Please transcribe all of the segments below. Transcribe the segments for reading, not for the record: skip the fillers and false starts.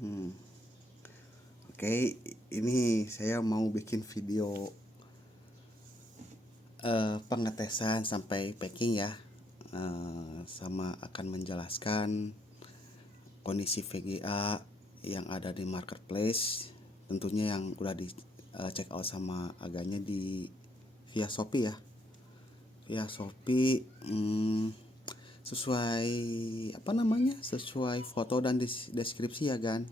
Hmm. Oke, ini saya mau bikin video pengetesan sampai packing ya. Sama akan menjelaskan kondisi VGA yang ada di marketplace. Tentunya yang udah di check out sama agaknya di via Shopee ya. Via Shopee sesuai apa namanya? Sesuai foto dan deskripsi ya kan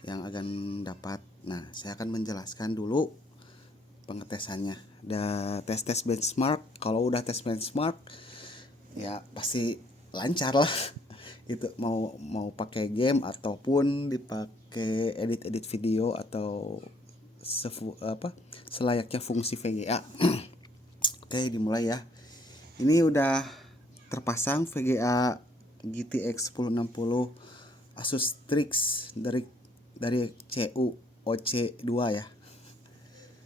yang akan dapat. Nah, saya akan menjelaskan dulu pengetesannya. Tes benchmark. Kalau udah tes benchmark ya pasti lancar lah. Itu mau mau pakai game ataupun dipakai edit-edit video atau selayaknya fungsi VGA. Oke, dimulai ya. Ini udah terpasang VGA GTX 1060 Asus Strix dari CU OC2 ya.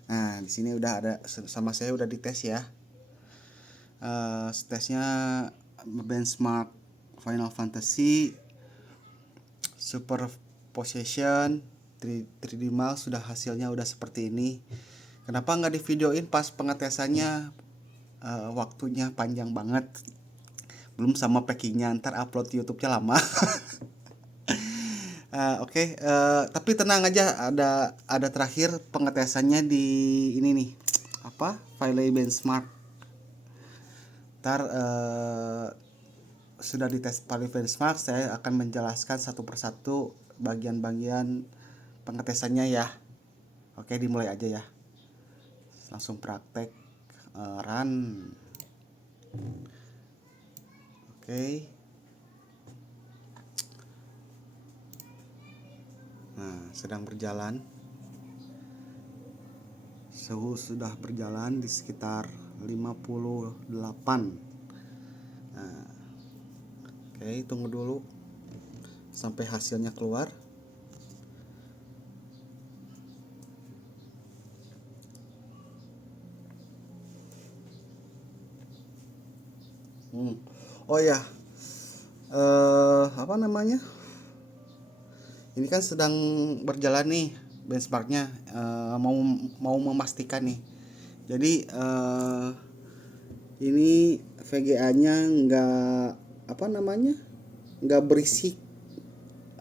Nah, di sini udah ada sama saya udah dites ya. Tesnya benchmark Final Fantasy Super Possession 3D Mark, sudah hasilnya udah seperti ini. Kenapa nggak di videoin pas pengetesannya? Waktunya panjang banget. Belum sama packingnya, ntar upload YouTube-nya lama. Oke, tapi tenang aja, ada terakhir pengetesannya di ini nih, apa, file benchmark. Ntar sudah dites file benchmark, saya akan menjelaskan satu persatu bagian-bagian pengetesannya ya. Oke, dimulai aja ya, langsung praktek. Run. Oke. Nah, sedang berjalan. Suhu sudah berjalan di sekitar 58. Nah, oke, tunggu dulu sampai hasilnya keluar. Oh ya, apa namanya? Ini kan sedang berjalan nih benchmarknya, mau mau memastikan nih. Jadi ini VGA-nya nggak apa namanya, nggak berisik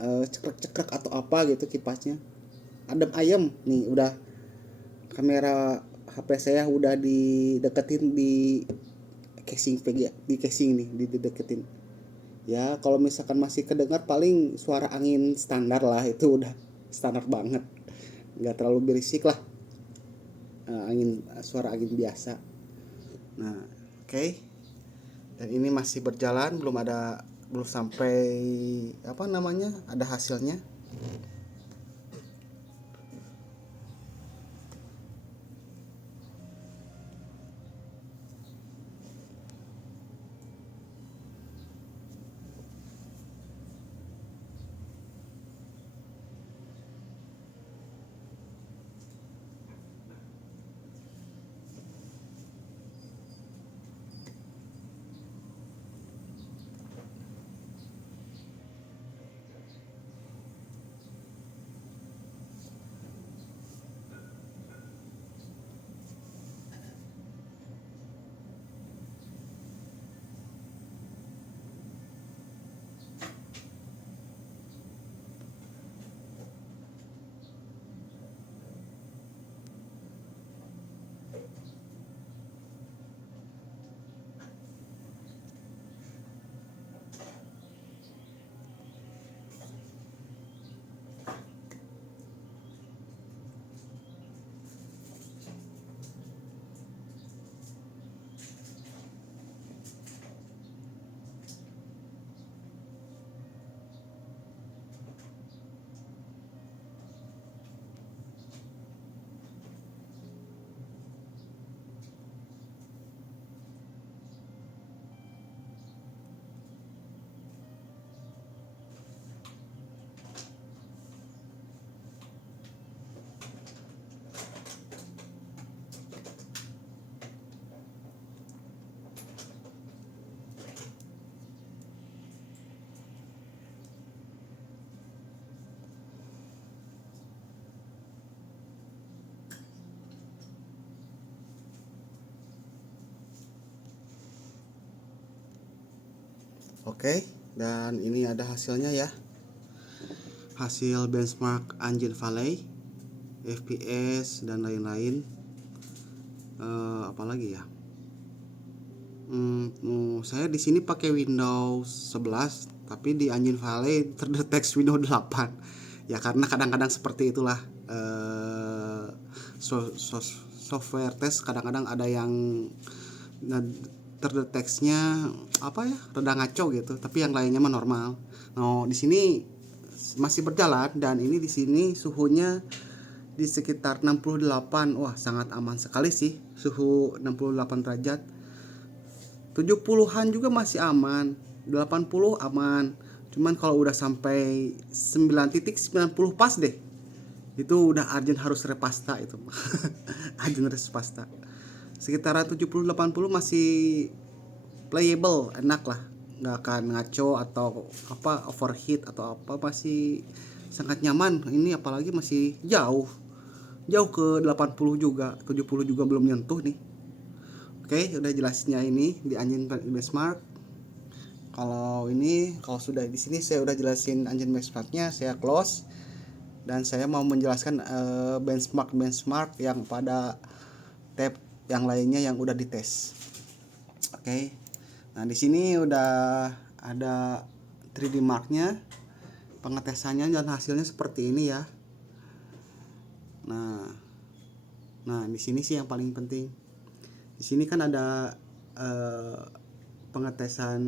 cekrek-cekrek atau apa gitu kipasnya. Adem ayem nih, udah kamera HP saya udah dideketin di casing VGA, di casing nih dideketin. Ya kalau misalkan masih kedengar paling suara angin standar lah, itu udah standar banget, nggak terlalu berisik lah. Suara angin biasa. Nah, oke, okay. Dan ini masih berjalan, belum sampai apa namanya ada hasilnya. Oke, dan ini ada hasilnya ya. Hasil benchmark Engine Valley, FPS dan lain-lain. Apalagi ya? Saya di sini pakai Windows 11, tapi di Engine Valley terdeteksi Windows 8. Ya karena kadang-kadang seperti itulah. Software test kadang-kadang ada yang terdeteksinya apa ya, rada ngaco gitu, tapi yang lainnya mah normal. Nah, di sini masih berjalan dan ini di sini suhunya di sekitar 68. Wah, sangat aman sekali sih, suhu 68 derajat. 70-an juga masih aman, 80 aman. Cuman kalau udah sampai 9.90 pas deh. Itu udah urgent harus repasta itu. Urgent repasta. Sekitaran 70-80 masih playable, enak lah. Nggak akan ngaco atau apa overheat atau apa, masih sangat nyaman. Ini apalagi masih jauh ke 80 juga, 70 juga belum nyentuh nih. Oke, udah jelasnya ini di Engine Benchmark. Kalau sudah di sini saya udah jelasin Engine Benchmarknya, saya close dan saya mau menjelaskan benchmark yang pada tab yang lainnya yang udah dites. Oke. Nah, di sini udah ada 3D Mark-nya, pengetesannya dan hasilnya seperti ini ya. Nah, di sini sih yang paling penting. Di sini kan ada pengetesan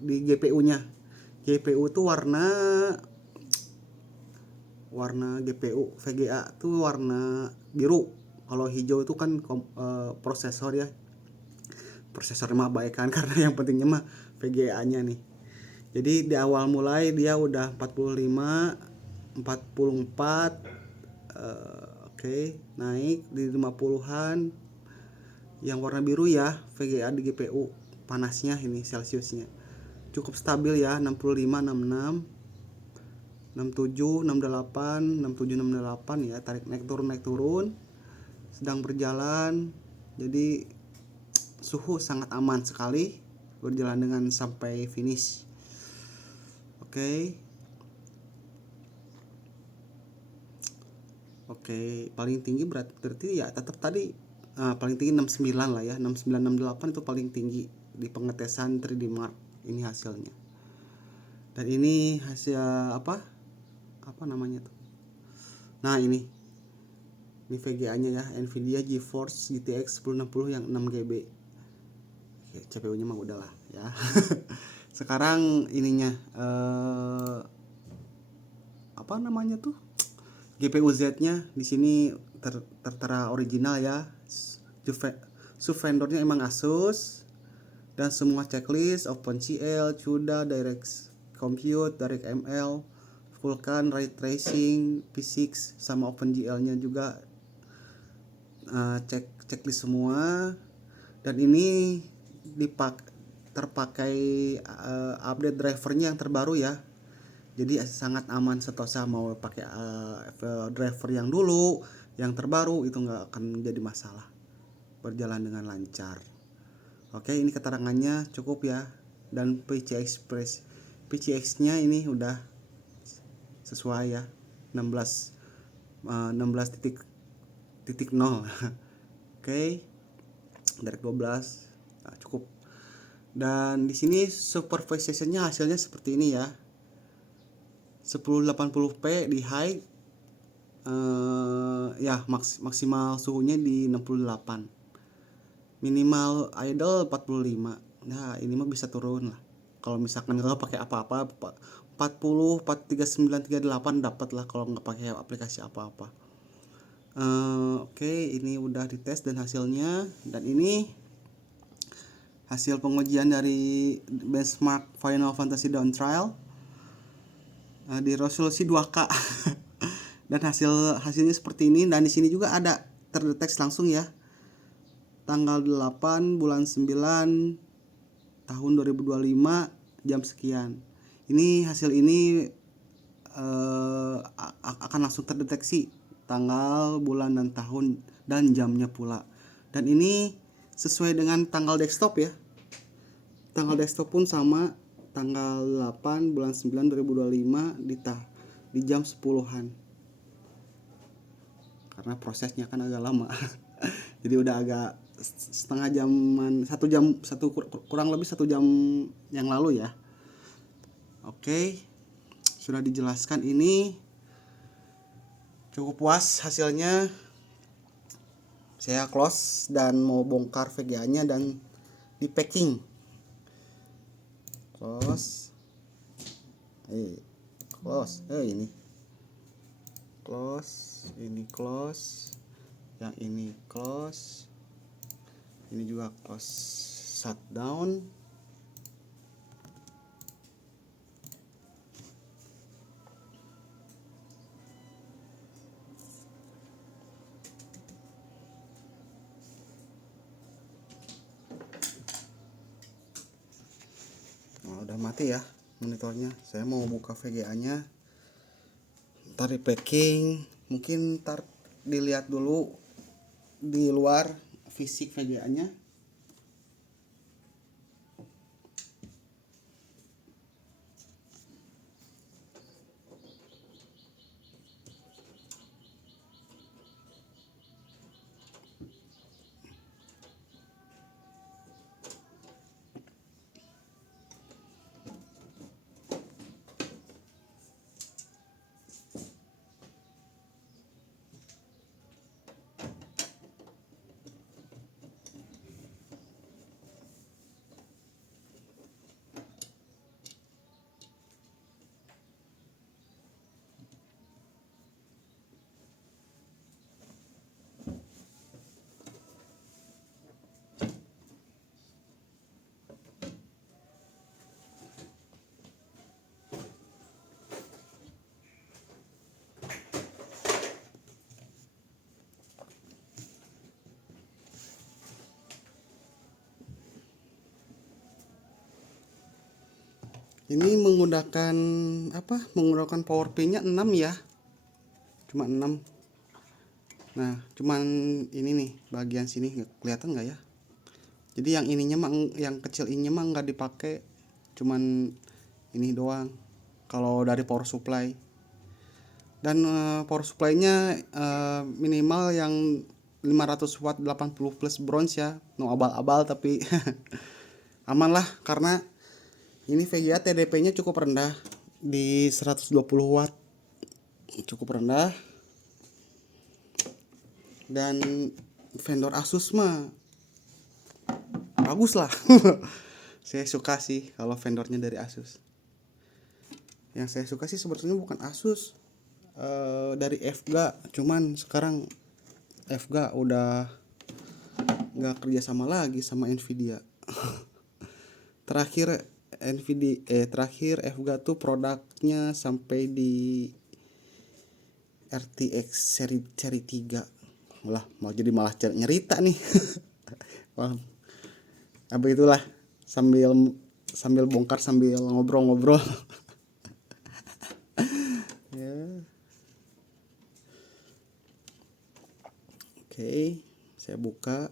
di GPU-nya. GPU tuh warna GPU VGA tuh warna biru. Kalau hijau itu kan prosesor ya. Prosesor mah baik kan karena yang pentingnya mah VGA-nya nih. Jadi di awal mulai dia udah 45, 44, oke, naik di 50-an. Yang warna biru ya VGA di GPU, panasnya ini Celsiusnya cukup stabil ya, 65, 66, 67, 68, 67, 68 ya, tarik naik turun sedang berjalan. Jadi suhu sangat aman sekali berjalan dengan sampai finish. Oke, paling tinggi berarti ya tetap tadi paling tinggi 69 lah ya, 69 68 itu paling tinggi di pengetesan 3D Mark ini hasilnya. Dan ini hasil apa namanya tuh. Nah, ini VGA-nya ya, Nvidia GeForce GTX 1060 yang 6GB. Oke, CPU-nya mah udahlah ya. Sekarang ininya apa namanya tuh? GPU Z-nya di sini tertera original ya. Subvendornya emang Asus dan semua checklist OpenCL, CUDA, Direct Compute, Direct ML, Vulkan, Ray Tracing, P6 sama OpenGL-nya juga checklist semua. Dan ini terpakai update drivernya yang terbaru ya. Jadi sangat aman setosa mau pakai driver yang dulu, yang terbaru itu nggak akan jadi masalah, berjalan dengan lancar. Oke, ini keterangannya cukup ya. Dan PCX-nya ini udah sesuai ya, 16.0. Oke, dari 12 cukup. Dan di sini superpositionnya hasilnya seperti ini ya. 1080p di high, ya maksimal suhunya di 68, minimal idle 45. Nah, ini mah bisa turun lah kalau misalkan nggak pakai apa-apa. 40, 39, 38 dapat lah kalau nggak pakai aplikasi apa-apa. Oke, ini udah dites dan hasilnya. Dan ini hasil pengujian dari benchmark Final Fantasy Dawn Trial di resolusi 2K. Dan hasilnya seperti ini. Dan di sini juga ada terdeteksi langsung ya, tanggal 8 bulan 9 tahun 2025 jam sekian. Ini hasil ini akan langsung terdeteksi tanggal, bulan dan tahun dan jamnya pula. Dan ini sesuai dengan tanggal desktop ya. tanggal desktop pun sama, tanggal 8 bulan 9 2025 di jam 10-an. Karena prosesnya kan agak lama. Jadi udah agak setengah jaman, kurang lebih 1 jam yang lalu ya. Oke, sudah dijelaskan ini. Cukup puas hasilnya. Saya close dan mau bongkar VGA-nya dan di packing. Close. Ini close, ini close, yang ini close, ini juga close, shutdown. Nah, udah mati ya monitornya. Saya mau buka VGA-nya, ntar di packing, mungkin ntar dilihat dulu di luar fisik VGA-nya. Ini menggunakan power pin-nya 6 ya. Cuma 6. Nah, cuman ini nih bagian sini kelihatan nggak ya? Jadi yang ininya yang kecil ininya mah nggak dipakai. Cuman ini doang. Kalau dari power supply. Dan power supply-nya minimal yang 500 watt 80 plus bronze ya. No abal-abal tapi aman lah karena ini VGA TDP-nya cukup rendah di 120 watt. Cukup rendah. Dan vendor Asus mah bagus lah. Saya suka sih kalau vendornya dari Asus. Yang saya suka sih sebetulnya bukan Asus, dari FGA. Cuman sekarang FGA udah nggak kerja sama lagi sama Nvidia. Terakhir FGA tuh produknya sampai di RTX seri 3. Lah mau jadi malah nyerita nih. Apa itulah sambil bongkar sambil ngobrol-ngobrol. Ya. Oke, saya buka.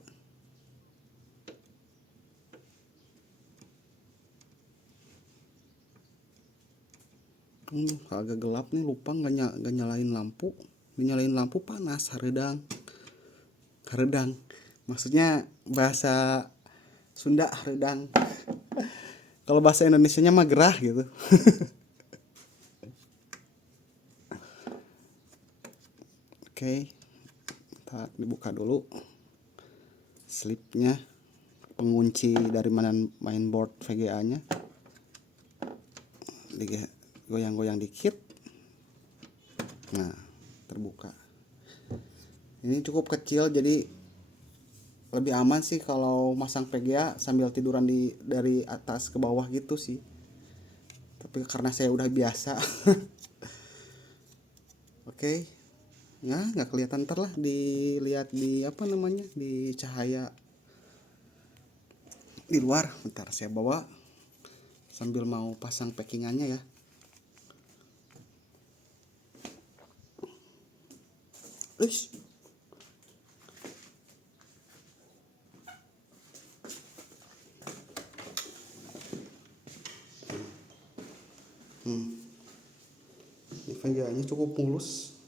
Agak gelap nih, lupa nggak nyalain lampu. Dinyalain lampu panas, haredang. Maksudnya bahasa Sunda haredang. Kalau bahasa Indonesianya mah gerah gitu. Oke, kita dibuka dulu slipnya, pengunci dari mainboard VGA-nya. Goyang-goyang dikit. Nah, terbuka. Ini cukup kecil jadi lebih aman sih kalau masang VGA sambil tiduran dari atas ke bawah gitu sih. Tapi karena saya udah biasa. Oke. Ya, nggak kelihatan ntar lah dilihat di di cahaya di luar. Bentar saya bawa sambil mau pasang packingannya ya. Uish. Ini VGA-nya cukup mulus,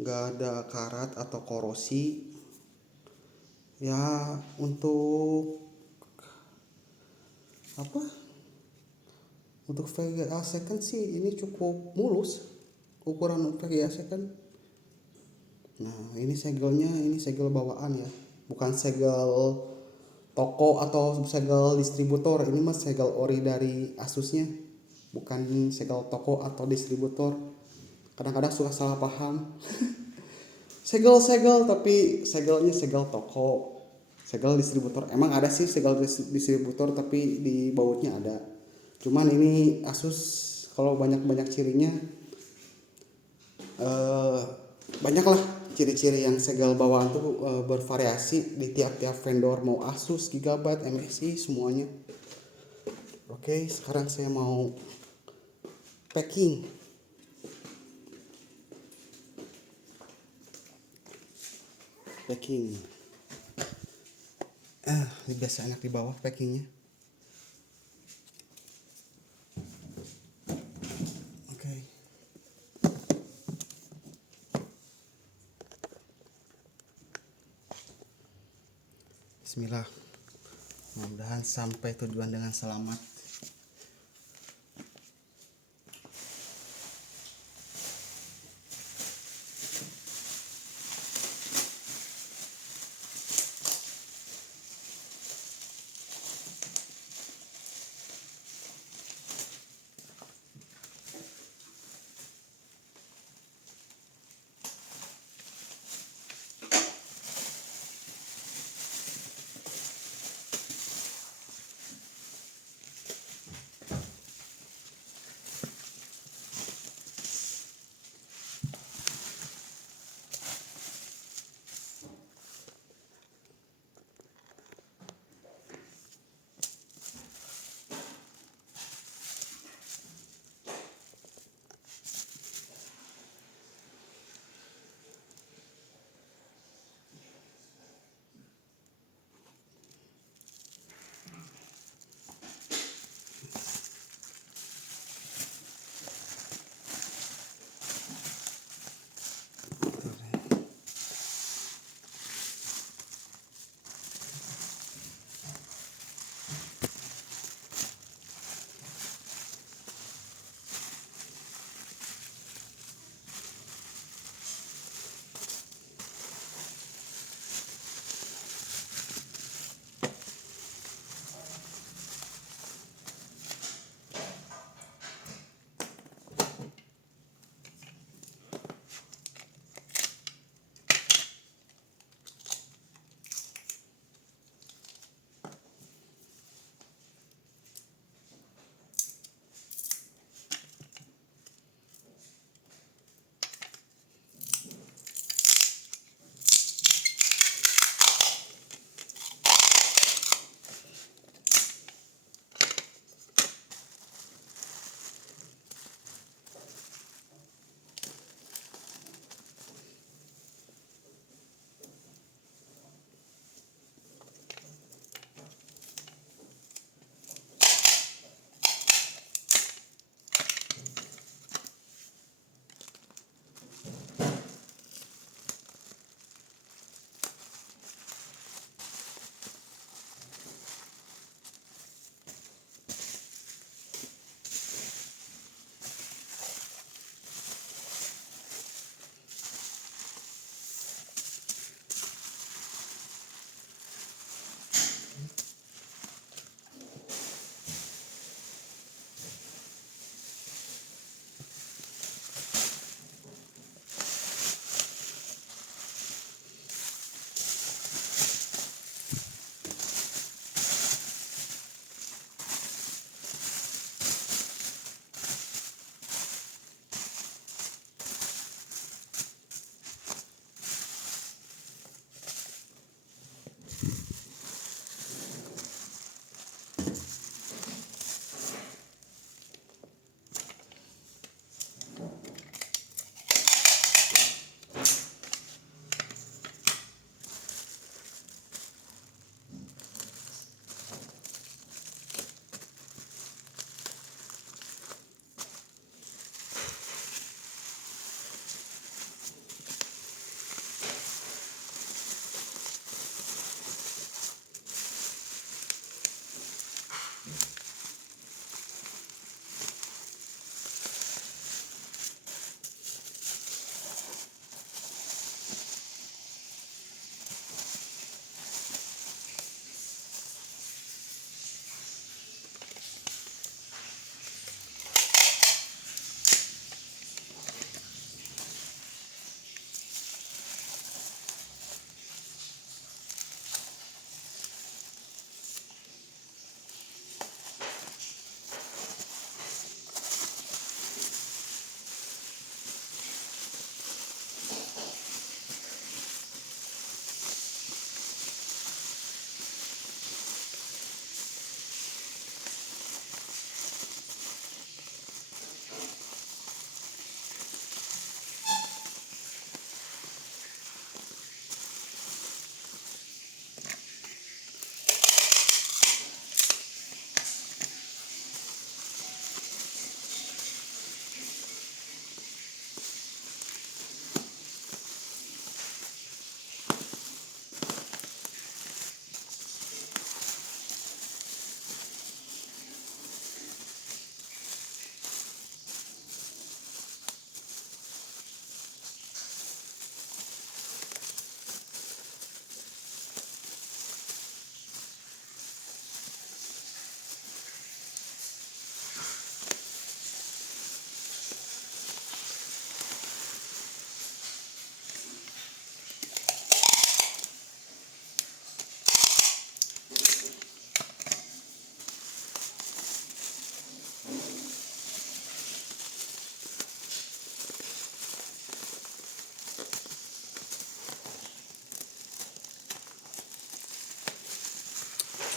nggak ada karat atau korosi. Ya untuk apa? Untuk VGA second sih ini cukup mulus ukuran VGA second. Nah ini segelnya, ini segel bawaan ya, bukan segel toko atau segel distributor. Ini mah segel ori dari Asusnya, bukan segel toko atau distributor. Kadang-kadang suka salah paham. Segel-segel tapi segelnya segel toko, segel distributor. Emang ada sih segel distributor tapi di bautnya ada. Cuman ini Asus kalau banyak-banyak cirinya, eh, banyak lah ciri-ciri yang segel bawaan tuh, bervariasi di tiap-tiap vendor, mau Asus, Gigabyte, MSI semuanya. Oke, sekarang saya mau packing. Packing. Ini biasa enak di bawah packingnya. Oke. Bismillah. Mudah-mudahan sampai tujuan dengan selamat.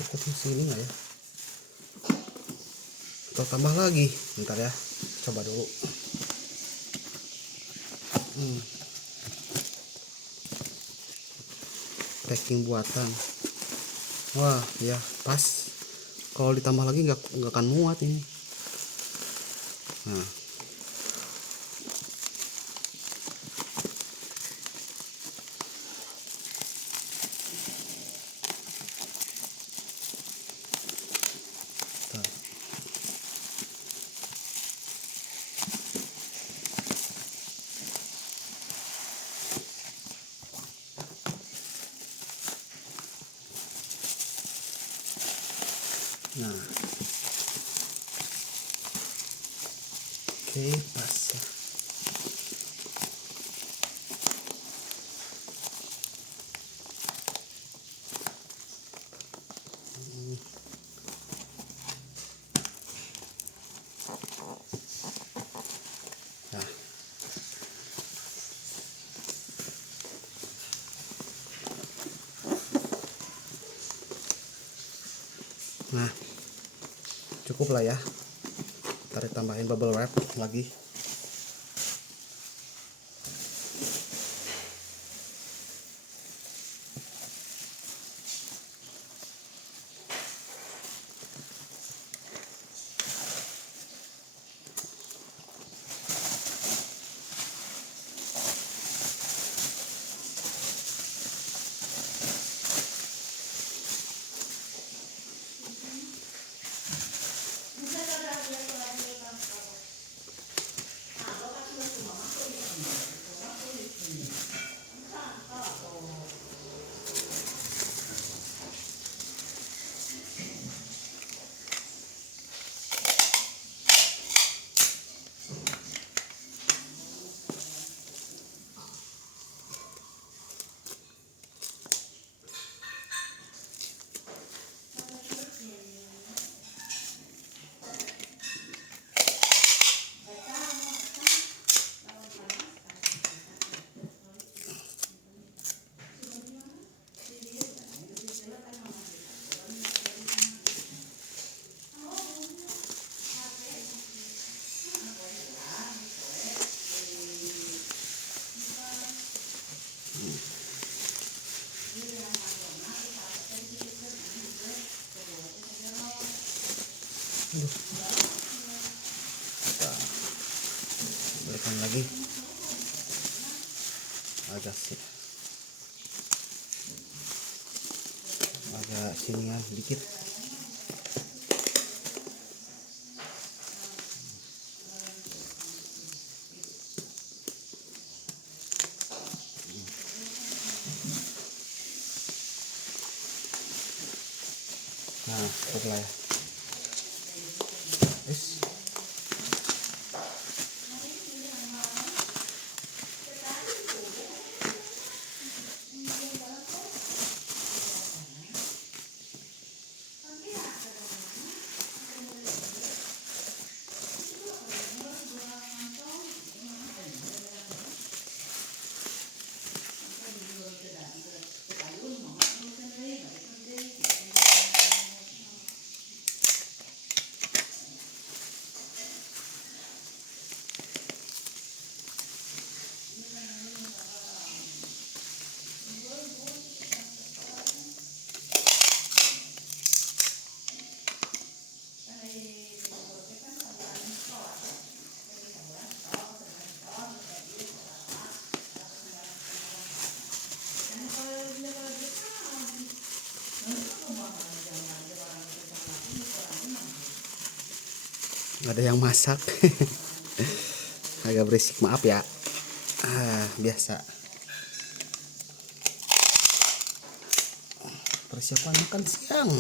cukup sini nggak ya, atau tambah lagi, bentar ya, coba dulu. Packing buatan, wah ya pas, kalau ditambah lagi nggak akan muat ini. Nah, nah, oke pas ya. Nah, nah cukup lah ya, tarik tambahin bubble wrap lagi. Kita berikan lagi agak sini ya dikit. Nah cukup lah ya. Yes. Nggak ada yang masak. Agak berisik, maaf ya. Biasa persiapan makan siang.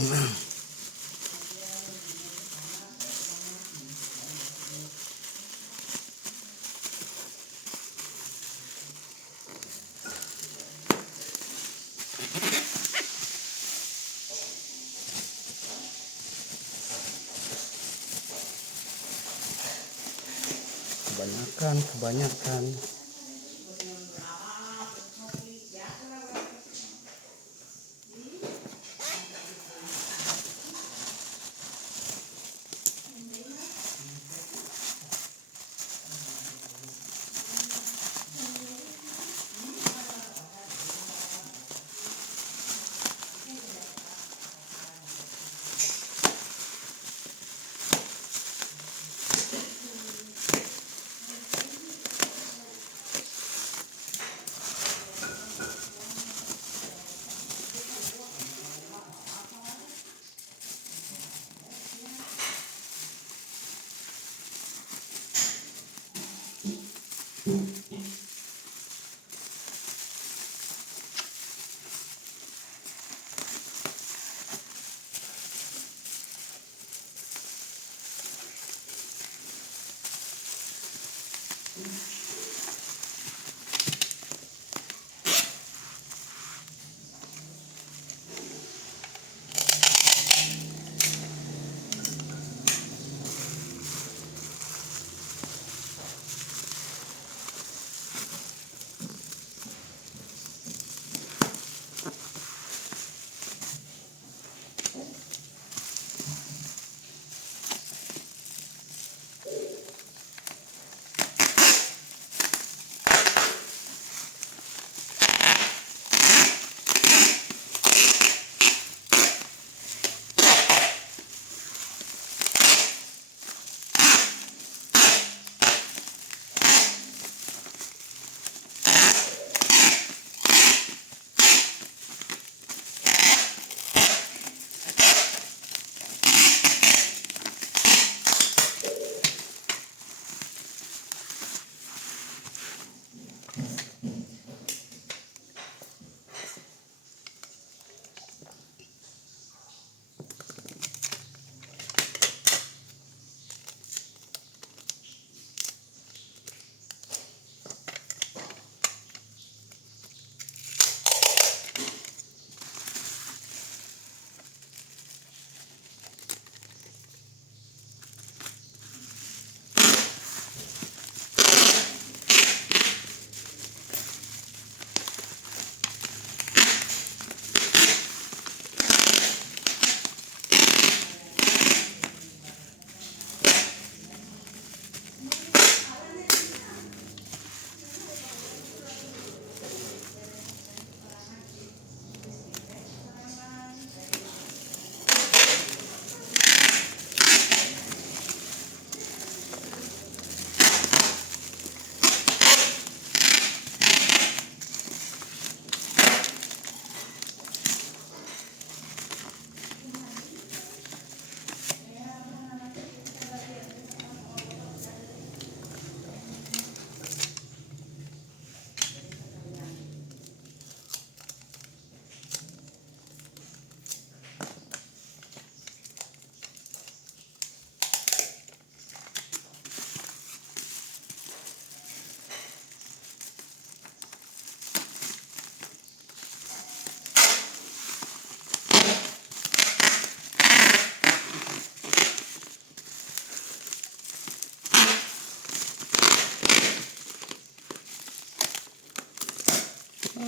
Kebanyakan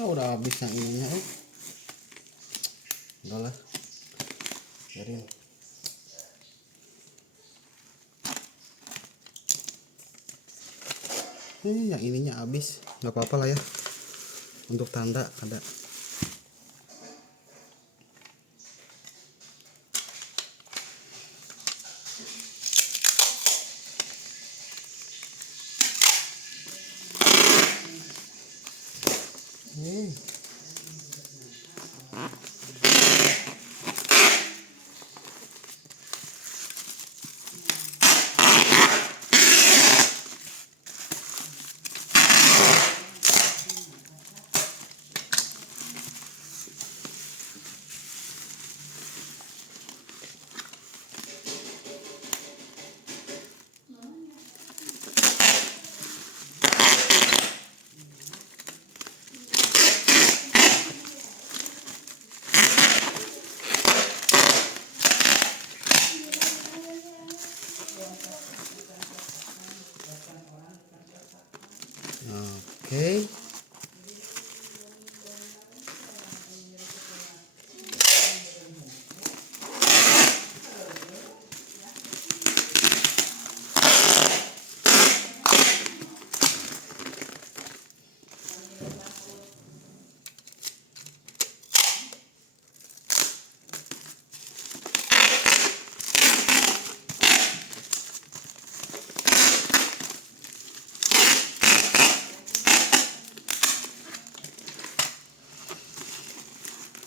Udah habis yang ininya. Udah lah, biarin. Yang ininya habis, nggak apa-apa lah ya, untuk tanda ada. Oke.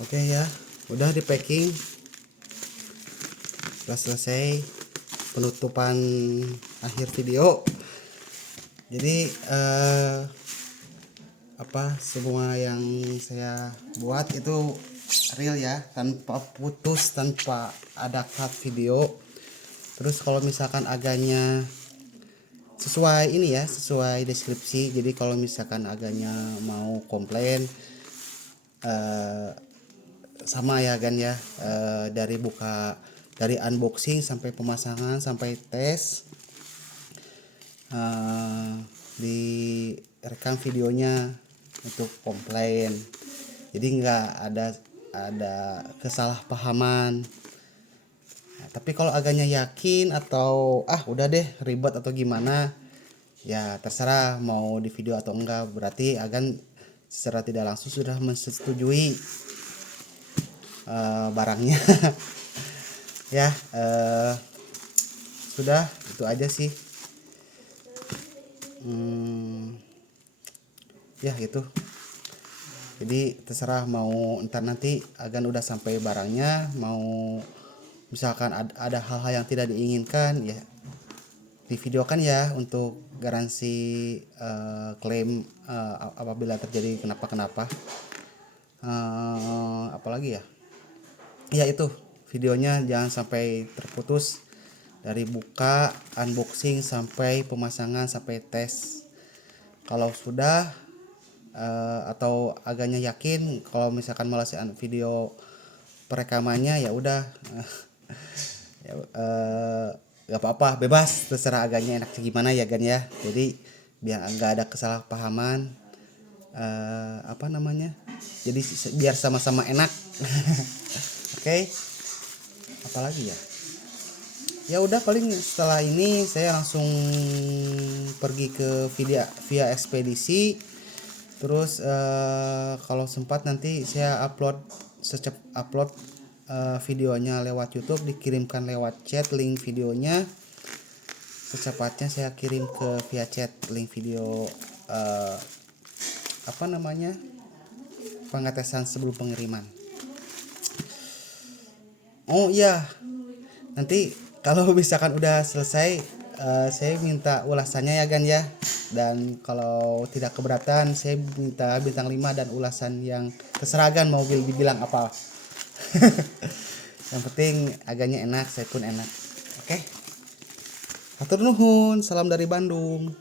Oke ya, udah di packing. Sudah selesai penutupan akhir video. Jadi semua yang saya buat itu real ya, tanpa putus, tanpa ada cut video. Terus kalau misalkan agaknya sesuai ini ya, sesuai deskripsi. Jadi kalau misalkan agaknya mau komplain sama ya kan ya, dari unboxing sampai pemasangan sampai tes, direkam videonya untuk komplain. Jadi nggak ada kesalahpahaman. Nah, tapi kalau agaknya yakin atau udah deh ribet atau gimana, ya terserah mau di video atau enggak. Berarti agan secara tidak langsung sudah menyetujui barangnya. Ya sudah itu aja sih. Ya itu. Jadi terserah mau ntar nanti agan udah sampai barangnya, mau misalkan ada hal-hal yang tidak diinginkan ya divideokan ya, untuk garansi klaim apabila terjadi kenapa-kenapa. Apalagi ya, ya itu videonya jangan sampai terputus dari buka, unboxing sampai pemasangan sampai tes. Kalau sudah atau agaknya yakin, kalau misalkan melasihan video perekamannya ya udah ya, gak apa-apa, bebas, terserah agaknya enaknya gimana ya gan ya. Jadi biar nggak ada kesalahpahaman, jadi biar sama-sama enak. Oke. Apalagi ya, ya udah paling setelah ini saya langsung pergi ke via ekspedisi. Terus kalau sempat nanti saya upload videonya lewat YouTube, dikirimkan lewat chat link videonya. Secepatnya saya kirim via chat link video pengetesan sebelum pengiriman. Oh iya, nanti kalau misalkan udah selesai, saya minta ulasannya ya gan ya. Dan kalau tidak keberatan, saya minta bintang 5 dan ulasan yang terserah gan mau dibilang apa. Yang penting agaknya enak, saya pun enak. Oke. Hatur nuhun, salam dari Bandung.